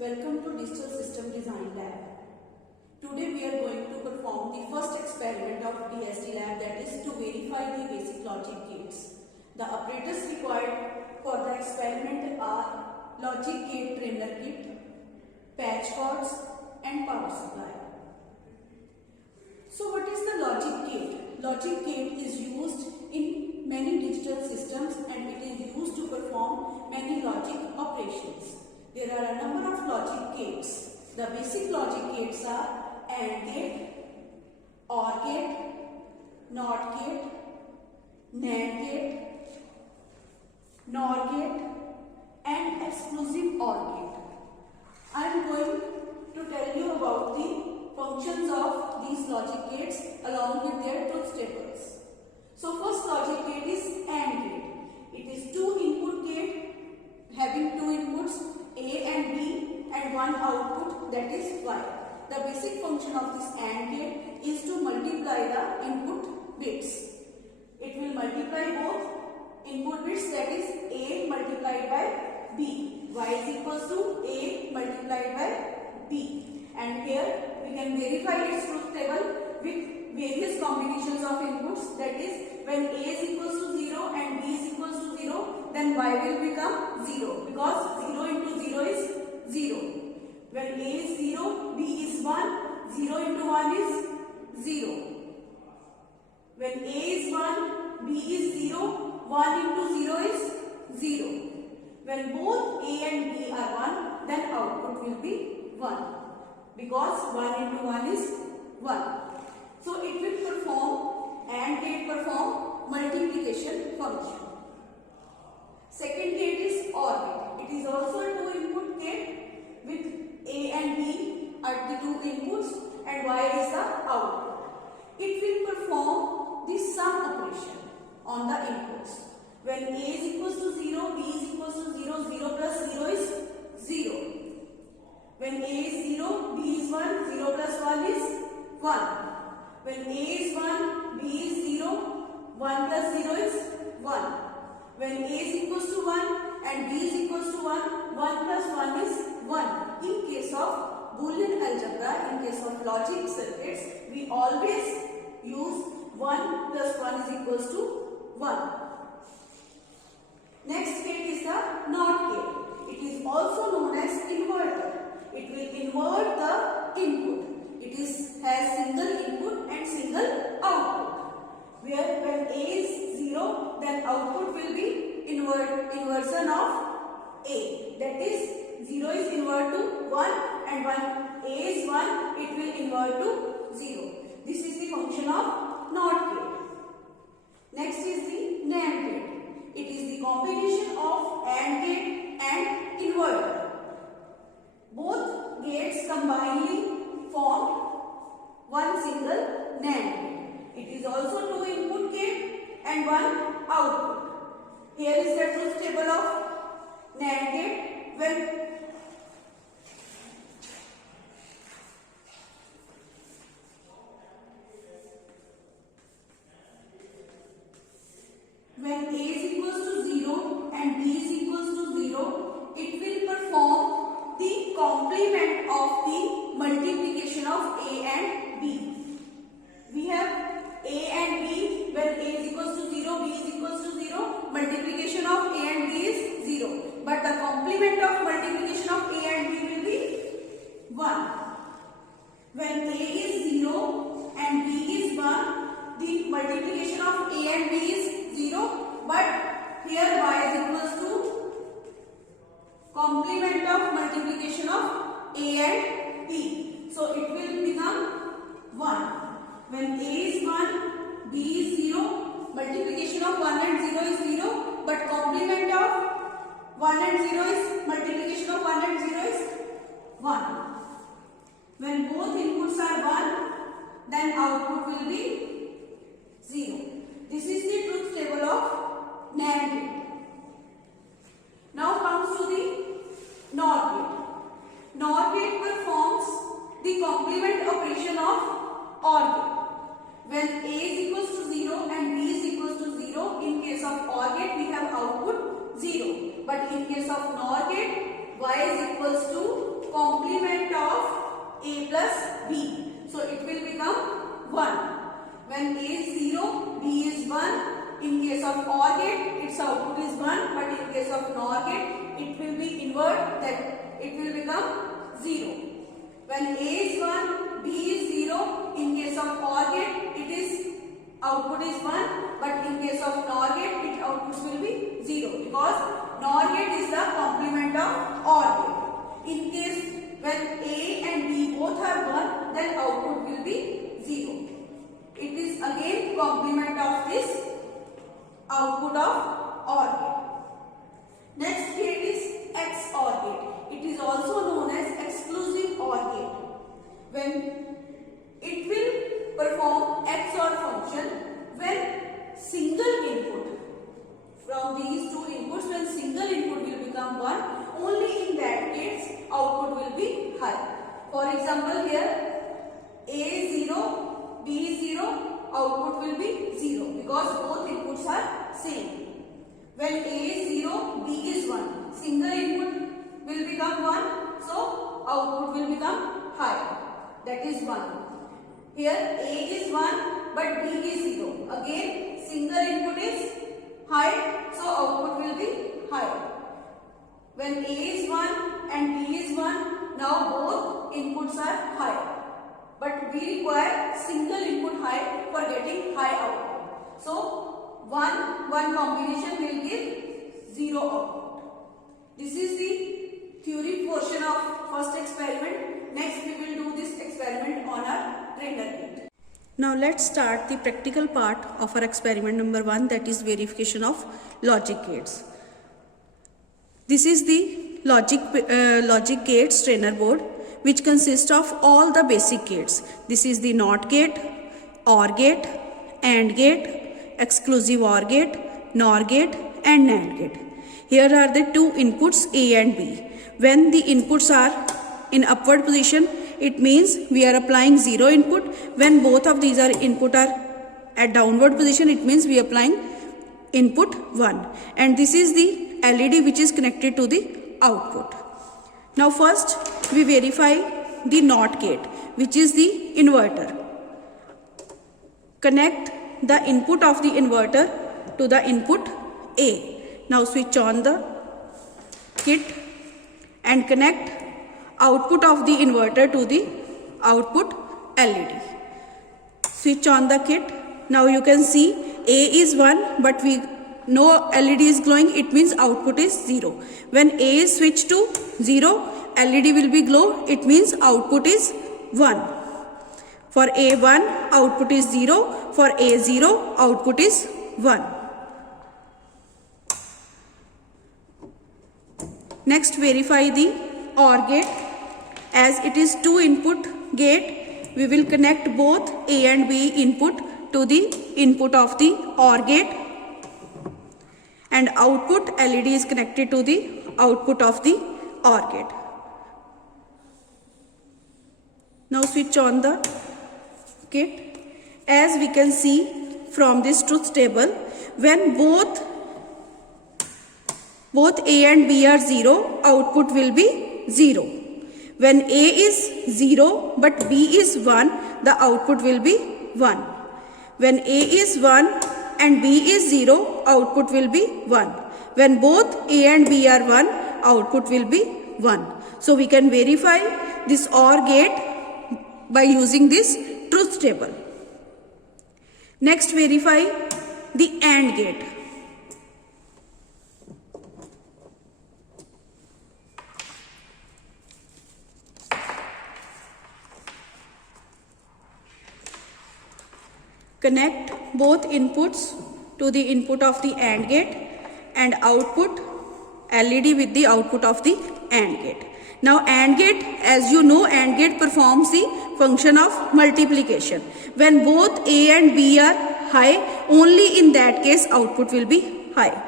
welcome to Digital System Design Lab. Today we are going to perform the first experiment of DSD Lab, that is to verify the basic logic gates. The operators required for the experiment are logic gate trainer kit, patch cords and power supply. So what is the logic gate? Logic gate is used in many digital systems and it is used to perform many logic operations. There are a number of logic gates. The basic logic gates are AND gate, OR gate, NOT gate, NAND gate, NOR gate and exclusive OR gate. I am going to tell you about the functions of these logic gates along with their truth tables. So first logic gate is AND gate. It is two input gate having two inputs A and B and one output, that is Y. The basic function of this AND gate is to multiply the input bits. It will multiply both input bits, that is A multiplied by B. Y is equals to A multiplied by B. And here we can verify its truth table with various combinations of inputs, that is when A is equals to 0 and B is equals to 0, then Y will become 0 because 0 into 0 is 0. When A is 0, B is 1, 0 into 1 is 0. When A is 1, B is 0, 1 into 0 is 0. When both A and B are 1, then output will be 1 because 1 into 1 is 1. So it will perform, AND gate perform multiplication function. Second gate is OR gate. It is also a two input gate with A and B are the two inputs and Y is the output. It will perform the sum operation on the inputs. When A is equals to 0, B is equals to 0, 0 plus 0 is 0. When A is 0, B is 1, 0 plus 1 is 1. When A is 1, B is 0, 1 plus 0 is 1. When A is equals to 1 and B is equals to 1, 1 plus 1 is 1. In case of Boolean algebra, in case of logic circuits, we always use 1 plus 1 is equals to 1. Next gate is the NOT gate. It is also known as inverter. It will invert the input. It has single input and single output. Where when A is 0, then output will be inversion of A. That is 0 is invert to 1 and when A is 1, it will invert to 0. This is the function of NOT gate. Next is the NAND gate. It is the combination of AND gate and inverter. Both gates combinedly form one single NAND gate. It is also two input gate and one output. Here is the truth table of NAND gate. When A is equals to 0 and B is equals to 0, it will perform the complement of the multiplication of A and B. We have A and B, when A is equals to 0, B is equals to 0, multiplication of A and B is 0. But the complement of multiplication of A and B will be 1. When A is 0 and B is 1, the multiplication of A and B is 0. But here Y is equals to complement of multiplication of A and B. So it will become 1. When A is 1, B is 0, multiplication of 1 and 0 is 0, but complement of 1 and 0 is multiplication of 1 and 0 is 1. When both inputs are 1, then output will be 0. This is the truth table of NAND gate. Now comes to the NOR gate. NOR gate performs the complement operation of OR gate. When A is equals to 0 and B is equals to 0, in case of OR gate we have output 0. But in case of NOR gate, Y is equals to complement of A plus B. So it will become 1. When A is 0, B is 1. In case of OR gate, its output is 1, but in case of NOR gate, it will be invert, that it will become 0. When A is 1, B is 0, in case of OR gate, it is output is 1, but in case of NOR gate, its outputs will be 0, because NOR gate is the complement of OR gate. In case when A and B both are 1, then output will be 0. It is again complement of this output of OR gate. Next gate is XOR gate. It is also known as exclusive OR gate. When it will perform XOR function when single input from these two inputs, when single input will become 1, only in that case output will be high. For example, here A is 0, B is 0, output will be 0 because both inputs are same. When A is 0, B is 1, single input will become 1, so output will become high, that is 1. Here A is 1 but B is 0, again single input is high, so output will be high. When A is 1 and B is 1, now both inputs are high, but we require single input high for getting high output. So 1 combination will give 0 output. This is the theory portion of first experiment. Next we will do this experiment on our trainer gate. Now let's start the practical part of our experiment number 1, that is verification of logic gates. This is the logic gates trainer board, which consists of all the basic gates. This is the NOT gate, OR gate, AND gate, exclusive OR gate, NOR gate and NAND gate. Here are the two inputs A and B. When the inputs are in upward position, it means we are applying 0 input. When both of these are input are at downward position, it means we are applying input 1. And this is the LED which is connected to the output. Now first we verify the NOT gate, which is the inverter. Connect the input of the inverter to the input A. Now switch on the kit and connect output of the inverter to the output LED. Switch on the kit. Now you can see A is 1 but no LED is glowing, it means output is 0. When A is switched to 0, LED will be glow, it means output is 1. For A1, output is 0. For A0, output is 1. Next, verify the OR gate. As it is 2 input gate, we will connect both A and B input to the input of the OR gate, and output LED is connected to the output of the OR gate. Now switch on the kit. As we can see from this truth table, when both A and B are 0, output will be 0. When A is 0 but B is 1, the output will be 1. When A is 1 and B is 0, output will be 1. When both A and B are 1, output will be 1. So we can verify this OR gate by using this truth table. Next, verify the AND gate. Connect both inputs to the input of the AND gate and output LED with the output of the AND gate. Now AND gate, as you know, AND gate performs the function of multiplication. When both A and B are high, only in that case output will be high.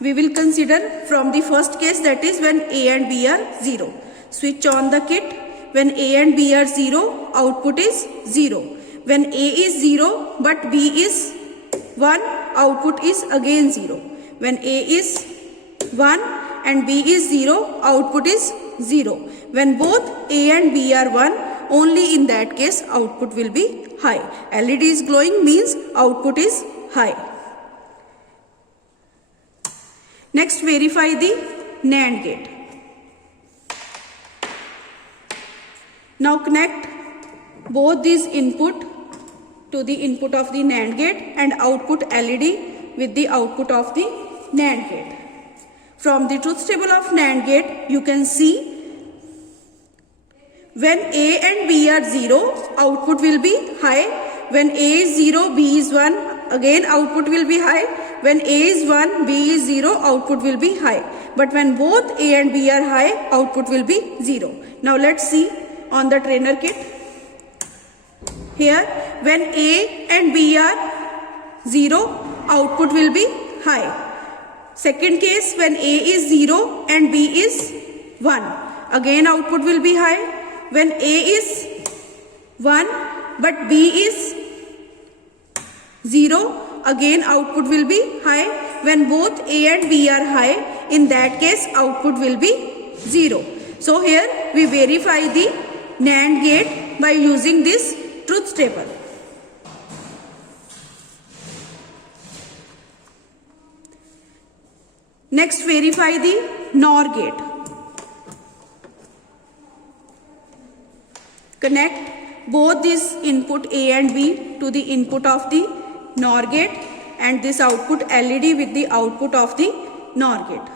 We will consider from the first case, that is when A and B are 0. Switch on the kit. When A and B are 0, output is 0. When A is 0 but B is 1, output is again 0. When A is 1 and B is 0, output is 0. When both A and B are 1, only in that case output will be high. LED is glowing means output is high. Next, verify the NAND gate. Now connect both these input to the input of the NAND gate and output LED with the output of the NAND gate. From the truth table of NAND gate, you can see when A and B are 0, output will be high. When A is 0, B is 1, again output will be high. When A is 1, B is 0, output will be high. But when both A and B are high, output will be 0. Now let's see on the trainer kit. Here, when A and B are 0, output will be high. Second case, when A is 0 and B is 1, again output will be high. When A is 1 but B is 0, again output will be high. When both A and B are high, in that case output will be 0. So here we verify the NAND gate by using this truth table. Next, verify the NOR gate. Connect both this input A and B to the input of the NOR gate and this output LED with the output of the NOR gate.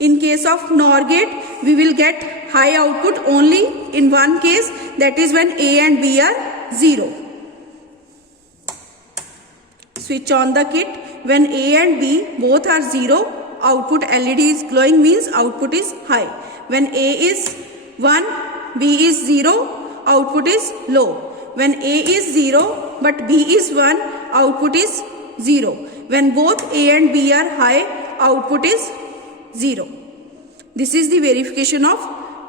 In case of NOR gate, we will get high output only in one case, that is when A and B are 0. Switch on the kit. When A and B both are 0, output LED is glowing means output is high. When A is 1, B is 0, output is low. When A is 0 but B is 1, output is 0. When both A and B are high, output is 0. This is the verification of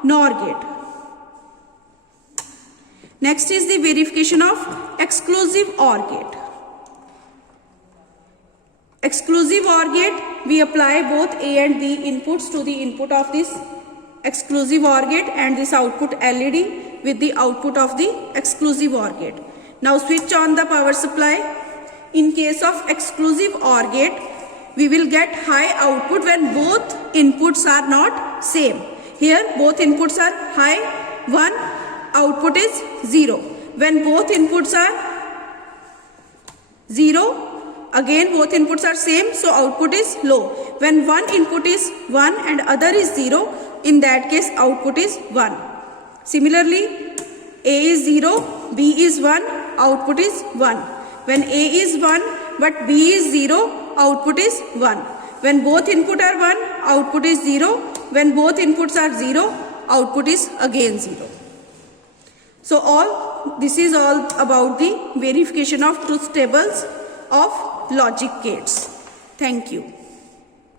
NOR gate. Next is the verification of exclusive OR gate. Exclusive OR gate, we apply both A and B inputs to the input of this exclusive OR gate and this output LED with the output of the exclusive OR gate. Now switch on the power supply. In case of exclusive OR gate, we will get high output when both inputs are not same. Here both inputs are high, 1, output is 0. When both inputs are 0, again both inputs are same, so output is low. When one input is 1 and other is 0, in that case output is 1. Similarly, A is 0, B is 1, output is 1. When A is 1 but B is 0, output is 1. When both input are 1, output is 0. When both inputs are 0, output is again 0. So this is all about the verification of truth tables of logic gates. Thank you.